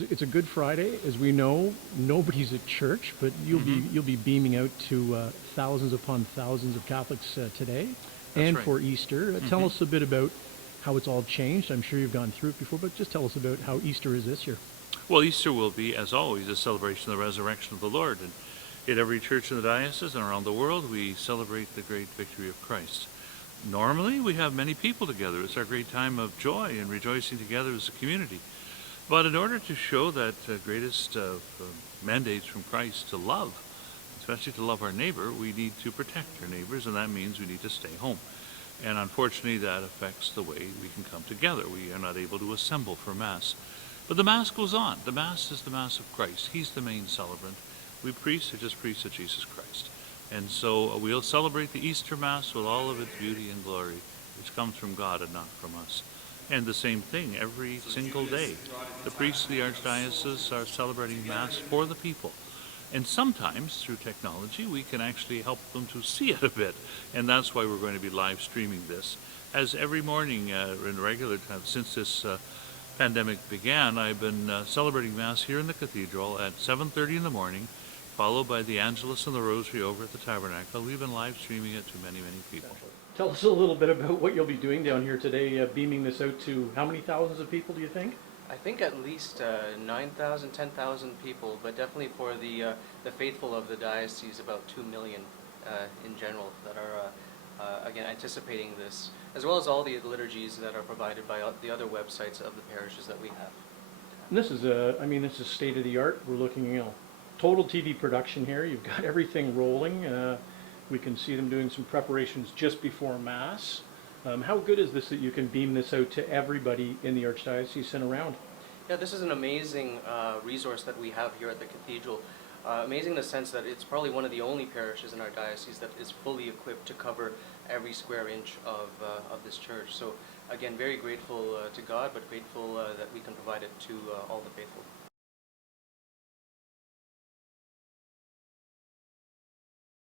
It's a Good Friday, as we know. Nobody's at church, but you'll be beaming out to thousands upon thousands of Catholics today, That's and right. for Easter. Tell us a bit about how it's all changed. I'm sure you've gone through it before, but just tell us about how Easter is this year. Well, Easter will be, as always, a celebration of the resurrection of the Lord. And in every church in the diocese and around the world, we celebrate the great victory of Christ. Normally, we have many people together. It's our great time of joy and rejoicing together as a community. But in order to show that greatest of mandates from Christ to love, especially to love our neighbor, we need to protect our neighbors, and that means we need to stay home. And unfortunately, that affects the way we can come together. We are not able to assemble for Mass. But the Mass goes on. The Mass is the Mass of Christ. He's the main celebrant. We priests are just priests of Jesus Christ. And so we'll celebrate the Easter Mass with all of its beauty and glory, which comes from God and not from us. And the same thing every single day. The priests of the Archdiocese are celebrating Mass for the people. And sometimes, through technology, we can actually help them to see it a bit. And that's why we're going to be live streaming this. As every morning in regular time, since this pandemic began, I've been celebrating Mass here in the Cathedral at 7:30 in the morning, followed by the Angelus and the Rosary over at the Tabernacle. We've been live streaming it to many, many people. Tell us a little bit about what you'll be doing down here today, beaming this out to how many thousands of people do you think? I think at least 9,000, 10,000 people, but definitely for the faithful of the diocese, about 2 million in general that are, again, anticipating this, as well as all the liturgies that are provided by the other websites of the parishes that we have. And this is this is state of the art. We're looking, total TV production here. You've got everything rolling. We can see them doing some preparations just before Mass. How good is this that you can beam this out to everybody in the Archdiocese and around? Yeah, this is an amazing resource that we have here at the Cathedral. Amazing in the sense that it's probably one of the only parishes in our diocese that is fully equipped to cover every square inch of this church. So again, very grateful to God, but grateful that we can provide it to all the faithful.